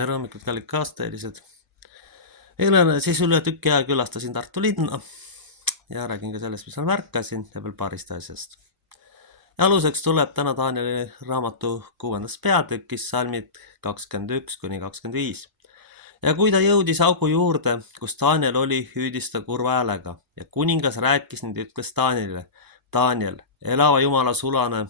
Tere hommikut, kallid kaasteelised. Eile siis üle tüki aja külastasin Tartu linna ja räägin ka sellest, mis ma märkasin ja veel paarist asjast. Ja aluseks tuleb täna Danieli raamatu 6. peatükis salmid 21–25. Ja kui ta jõudis augu juurde, kus Daniel oli, hüüdis ta kurva häälega ja kuningas rääkis ning ütles Danielile: Daniel, elava Jumala sulane,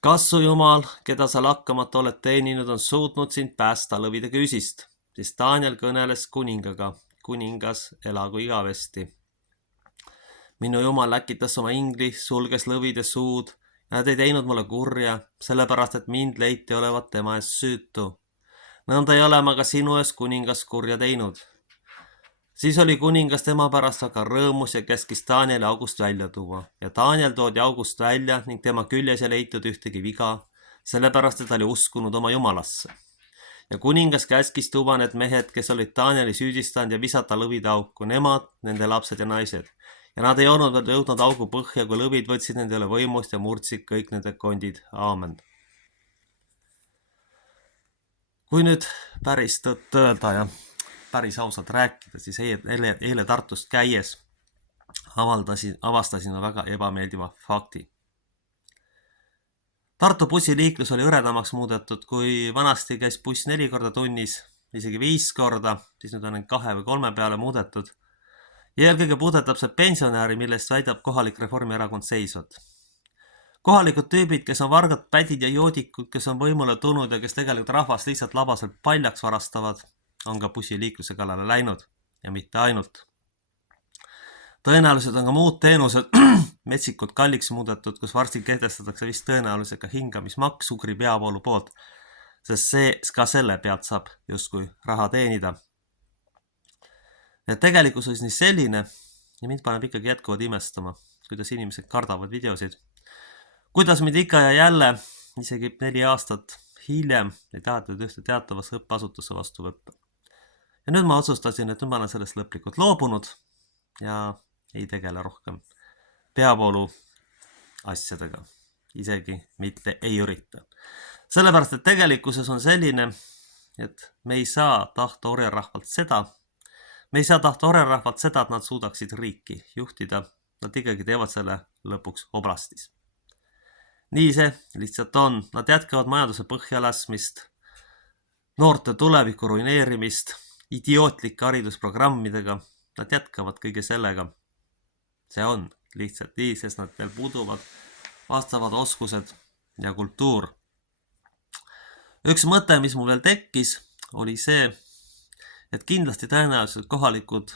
kas su Jumal, keda sa lakkamata oled teeninud, on suutnud sind päästa lõvide küüsist? Siis Daniel kõneles kuningaga. Kuningas elagu igavesti. Minu Jumal läkitas oma ingli, sulges lõvide suud ja nad ei teinud mulle kurja, sellepärast et mind leiti olevat tema ees süütu. Nõnda ei ole ma ka sinu ees kuningas kurja teinud. Siis oli kuningas tema pärast väga rõõmus ja käskis Danieli august välja tuua. Ja Daniel toodi august välja ning tema küljes ei leitud ühtegi viga, sellepärast et ta oli uskunud oma Jumalasse. Ja kuningas käskis tuua need mehed, kes olid Danieli süüdistanud ja visata lõvide auku, nemad, nende lapsed ja naised. Ja nad ei olnud veel jõudnud augu põhja, kui lõvid võtsid nendele võimust ja murdsid kõik nende kondid. Aamen. Kui nüüd päris tõtt öelda ja päris ausalt rääkida, siis eile Tartust käies avastasin väga ebameeldiva fakti. Tartu bussiliiklus oli hõredamaks muudetud, kui vanasti käis buss 4 korda tunnis, isegi 5 korda, siis nüüd on 2 või 3 peale muudetud. Ja eelkõige puudutab see pensionäri, millest väidab kohalik Reformierakond seisvat. Kohalikud tüübid, kes on vargad, pädid ja joodikud, kes on võimule tulnud ja kes tegelikult rahvast lihtsalt labaselt paljaks varastavad, on ka bussiliikluse kallale läinud ja mitte ainult. Tõenäoliselt on ka muud teenused metsikult kalliks muudetud, kus varsti kehtestatakse vist tõenäolisega hingamismaks Ugri peavoolu poolt, sest ka selle pealt saab justkui raha teenida. Ja tegelikkus on nii selline ja mind paneb ikkagi jätkuvalt imestama, kuidas inimesed kardavad videosid. Kuidas mind ikka ja jälle, isegi 4 aastat hiljem, ei tahetud ühte teatavasse õppeasutusse vastu võtta. Ja nüüd ma otsustasin, et nüüd ma olen sellest lõplikult loobunud ja ei tegele rohkem peavoolu asjadega. Isegi mitte ei ürita. Sellepärast, et tegelikkuses on selline, et me ei saa tahta orjarahvalt seda, et nad suudaksid riiki juhtida. Nad ikkagi teevad selle lõpuks oblastis. Nii see lihtsalt on. Nad jätkavad majanduse põhjalaskmist, noorte tuleviku ruineerimist, idiootlike haridusprogrammidega. Nad jätkavad kõige sellega. See on lihtsalt nii, sest nad veel puuduvad vastavad oskused ja kultuur. Üks mõte, mis mul veel tekkis, oli see, et kindlasti tõenäoliselt kohalikud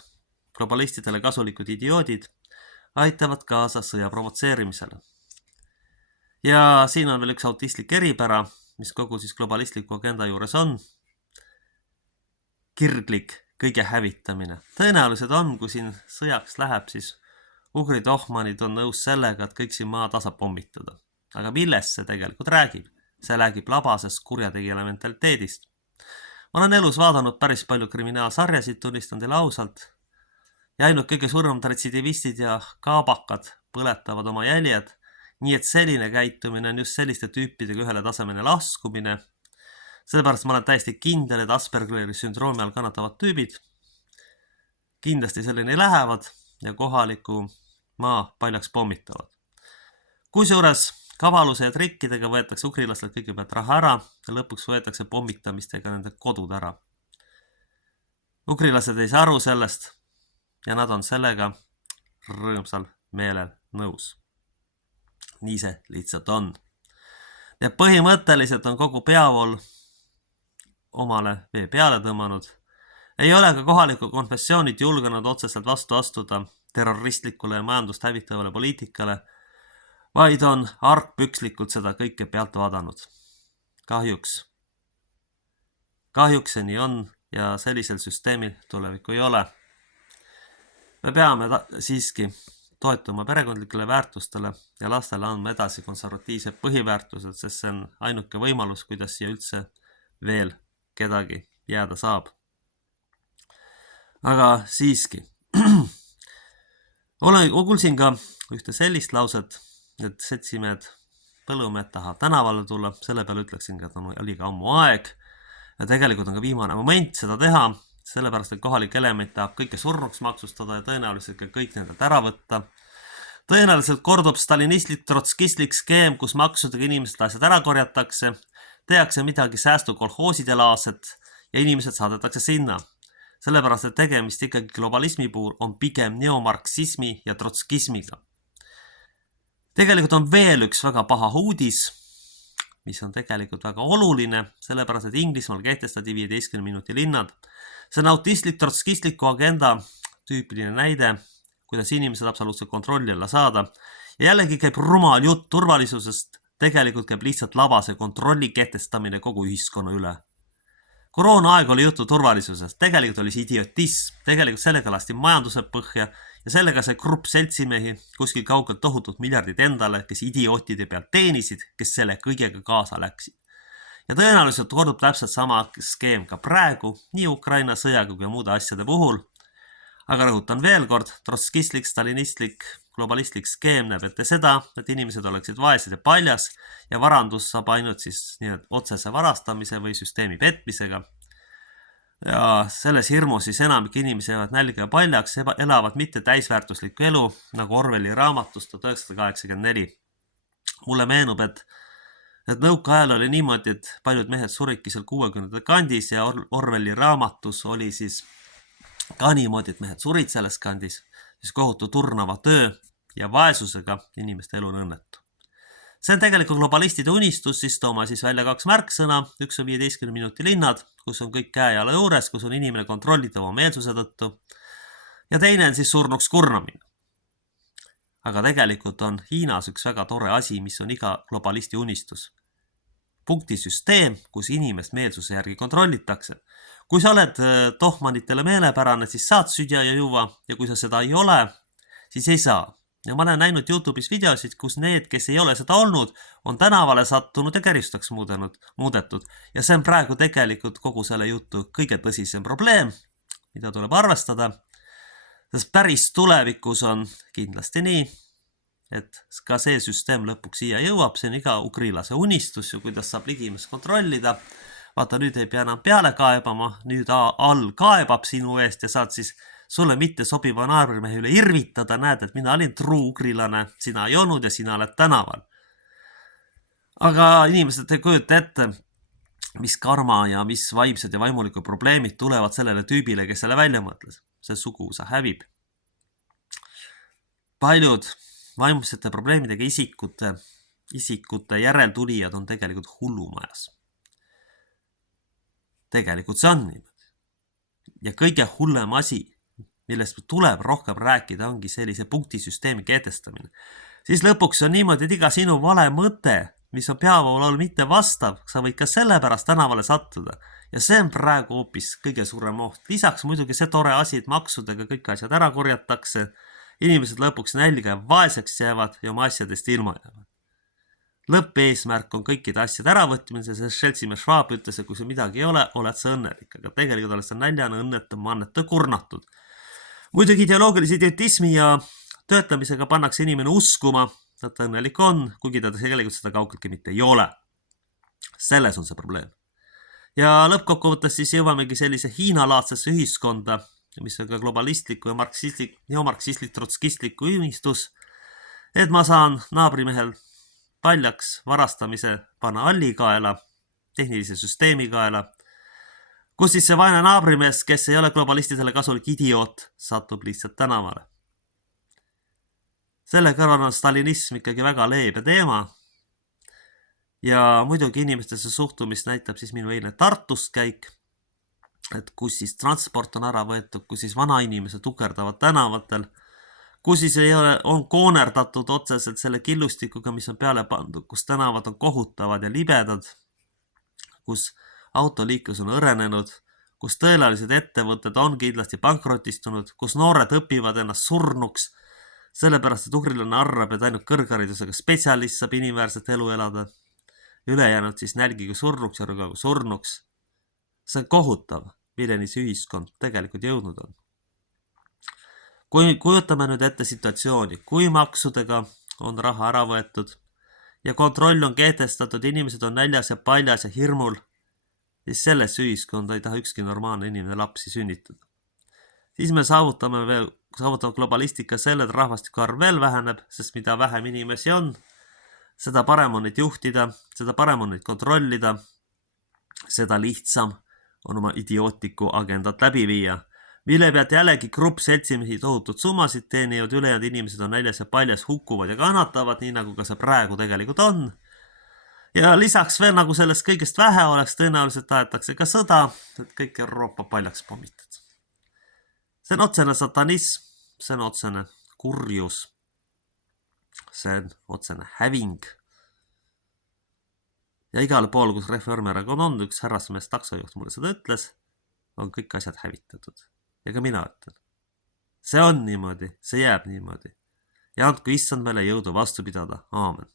globalistidele kasulikud idioodid aitavad kaasa sõja provotseerimisele. Ja siin on veel üks autistlik eripära, mis kogu siis globalistliku agenda juures on. Kirglik kõige hävitamine. Tõenäoliselt on, kui siin sõjaks läheb, siis Ugri tohmanid on nõus sellega, et kõik siin maa tasa pommitada. Aga millest see tegelikult räägib? See räägib labasest kurjategijale mentaliteedist. Ma olen elus vaadanud päris palju kriminaalsarjasid, tunnistan teile ausalt. Ja ainult kõige surmad retsidivistid ja kaabakad põletavad oma jäljed, nii et selline käitumine on just selliste tüüpidega ühele tasemene laskumine. Sellepärast ma olen täiesti kindel, et Aspergeri sündroomi all kannatavad tüübid kindlasti selline lähevad ja kohaliku maa paljaks pommitavad. Kusjuures kavaluse ja trikkidega võetakse ugrilastelt kõigepealt raha ära ja lõpuks võetakse pommitamistega nende kodud ära. Ugrilased ei saa aru sellest ja nad on sellega rõõmsal meelel nõus. Nii see lihtsalt on. Ja põhimõtteliselt on kogu peavool omale vee peale tõmmanud. Ei ole ka kohaliku konfessioonid julgenud otseselt vastu astuda terroristlikule ja majandust hävitavale poliitikale, vaid on argpükslikult seda kõike pealt vaadanud. Kahjuks see nii on ja sellisel süsteemil tulevikku ei ole. Me peame siiski toetuma perekondlikele väärtustele ja lastele andma edasi konservatiivsed põhiväärtused, sest see on ainuke võimalus, kuidas siia üldse veel kedagi jääda saab. Aga siiski. Kuulsin ka ühte sellist lauset, et seltsimehed põllumehed tahavad tänavale tulla, selle peale ütleksin, et oli ka ammu aeg. ja tegelikult on ka viimane moment seda teha, sellepärast, et kohalik element tahab kõike surnuks maksustada ja tõenäoliselt ka kõik nendelt ära võtta. Tõenäoliselt kordub stalinistlik trotskistlik skeem, kus maksudega inimesed asjad ära korjatakse, tehakse midagi säästukolhooside laadset ja inimesed saadetakse sinna. Sellepärast, et tegemist ikkagi globalismi puhul on pigem neomarksismi ja trotskismiga. Tegelikult on veel üks väga paha uudis, mis on tegelikult väga oluline, sellepärast, et Inglismaal kehtestati 15 minuti linnad. See on autistlik trotskistliku agenda tüüpiline näide, kuidas inimesed absoluutselt kontrolli alla saada. Ja jällegi käib rumal jutt turvalisusest, tegelikult käib lihtsalt labase kontrolli kehtestamine kogu ühiskonna üle. Koroona aeg oli juttu turvalisusest, tegelikult oli see idiotism, tegelikult sellega lasti majanduse põhja ja sellega see grupp seltsimehi kuskil kaugelt tohutult miljardid endale, kes idiootide pealt teenisid, kes selle kõigega kaasa läksid. Ja tõenäoliselt kordub täpselt sama skeem ka praegu, nii Ukraina sõjaga kui muude asjade puhul. Aga rõhutan veel kord, trotskistlik, stalinistlik, globalistlik skeem näeb ette seda, et inimesed oleksid vaesed ja paljas ja varandus saab ainult siis otsese varastamise või süsteemi petmisega. Ja selles hirmus siis enamik inimesi jäävad nälga ja paljaks, elavad mitte täisväärtuslikku elu, nagu Orwelli raamatust 1984. Mulle meenub, et nõukaajal oli niimoodi, et paljud mehed suridki seal 60. kandis ja Orwelli raamatus oli siis ka niimoodi, et mehed surid selles kandis, siis kohutu turnava töö ja vaesusega inimeste elu on õnnetu. See on tegelikult globalistide unistus, siis tooma siis välja 2 märksõna, üks on 15 minuti linnad, kus on kõik käe-jala juures, kus on inimene kontrollitav oma meelsuse tõttu ja teine on siis surnuks kurnamine. Aga tegelikult on Hiinas üks väga tore asi, mis on iga globalisti unistus. Punktisüsteem, kus inimest meelsuse järgi kontrollitakse. Kui sa oled tohmanitele meelepärane, siis saad süüa ja juua ja kui sa seda ei ole, siis ei saa. Ja ma olen näinud YouTube'is videosid, kus need, kes ei ole seda olnud, on tänavale sattunud ja käristaks muudetud. Ja see on praegu tegelikult kogu selle jutu kõige tõsisem probleem, mida tuleb arvestada. Sest päris tulevikus on kindlasti nii, et ka see süsteem lõpuks siia jõuab, see on iga ukrilase unistus ja kuidas saab ligimes kontrollida. Vaata, nüüd ei pea enam peale kaebama, nüüd all kaebab sinu eest ja saad siis sulle mitte sobiva naabrimehe üle irvitada, näed, et mina olin truu ukrilane, sina ei olnud ja sina oled tänaval. Aga inimesed ei kujuta ette, mis karma ja mis vaimsed ja vaimulikud probleemid tulevad sellele tüübile, kes selle välja mõtles. See sugusa hävib. Paljud vaimsete probleemidega isikute järeltulijad on tegelikult hullumajas. Tegelikult see on niimoodi. Ja kõige hullem asi, millest tuleb rohkem rääkida, ongi sellise punktisüsteemi kehtestamine. Siis lõpuks on niimoodi, et iga sinu vale mõte, mis on peavoolul mitte vastav, sa võid ka sellepärast tänavale sattuda. Ja see on praegu hoopis kõige suurem oht. Lisaks muidugi see tore asi, et maksudega kõik asjad ära korjatakse, inimesed lõpuks nälga ja vaeseks jäävad ja oma asjadest ilma jäävad. Lõppeesmärk on kõikide asjade äravõtmine, sest Seltsimees Schwab ütles, et kui see midagi ei ole, oled sa õnnelik, aga tegelikult oled sa näljane, õnnetu, mannetu, kurnatud. Muidugi ideoloogilise idiotismi ja töötamisega pannakse inimene uskuma, et ta õnnelik on, kuigi ta tegelikult seda kaugeltki mitte ei ole. Selles on see probleem. Ja lõppkokkuvõttes siis jõuamegi sellise Hiina-laadsesse ühiskonda, mis on ka globalistliku ja neomarksistlik trotskistliku unistus, et ma saan naabrimehel paljaks varastamise panna allikaela, tehnilise süsteemi kaela, kus siis see vaene naabrimees, kes ei ole globalistidele kasulik idioot, satub lihtsalt tänavale. Selle kõrval on stalinism ikkagi väga leebe teema ja muidugi inimestesse suhtumist näitab siis minu eile Tartust käik, et kus siis transport on ära võetud, kus siis vanainimesed tukerdavad tänavatel, kus siis on koonerdatud otseselt selle killustikuga, mis on peale pandud, kus tänavad on kohutavad ja libedad, kus autoliiklus on õrenenud, kus tõelised ettevõtted on kindlasti pankrotistunud, kus noored õpivad ennast surnuks, sellepärast et ukrilane arvab, et ainult kõrgharidusega spetsialist saab inimväärset elu elada, ülejäänud siis nälgiga surnuks ja rõgaga surnuks. See on kohutav, milleni see ühiskond tegelikult jõudnud on. Kui kujutame nüüd ette situatsiooni, kui maksudega on raha ära võetud ja kontroll on kehtestatud, inimesed on näljas ja paljas ja hirmul, siis sellesse ühiskonda ei taha ükski normaalne inimene lapsi sünnitada. Siis me saavutame globalistika selle, et rahvastiku arv veel väheneb, sest mida vähem inimesi on, seda parem on neid juhtida, seda parem on neid kontrollida, seda lihtsam on oma idiootlikku agendat läbi viia, mille pealt jällegi grupp seltsimisi tohutud summasid teenivad, ülejäänud inimesed on väljas ja paljas, hukkuvad ja kannatavad, nii nagu ka see praegu tegelikult on. Ja lisaks veel nagu sellest kõigest vähe oleks, tõenäoliselt tahetakse ka sõda, et kõik Euroopa paljaks pommitad. See on otsene satanism, see on otsene kurjus, see on otsene häving. Ja igal pool, kus Reformierakond on, üks härrasmees taksojuht mulle seda ütles, on kõik asjad hävitatud. Ja ka mina ütlen. See on niimoodi, see jääb niimoodi. Ja andku issand meile jõudu vastu pidada. Aamen.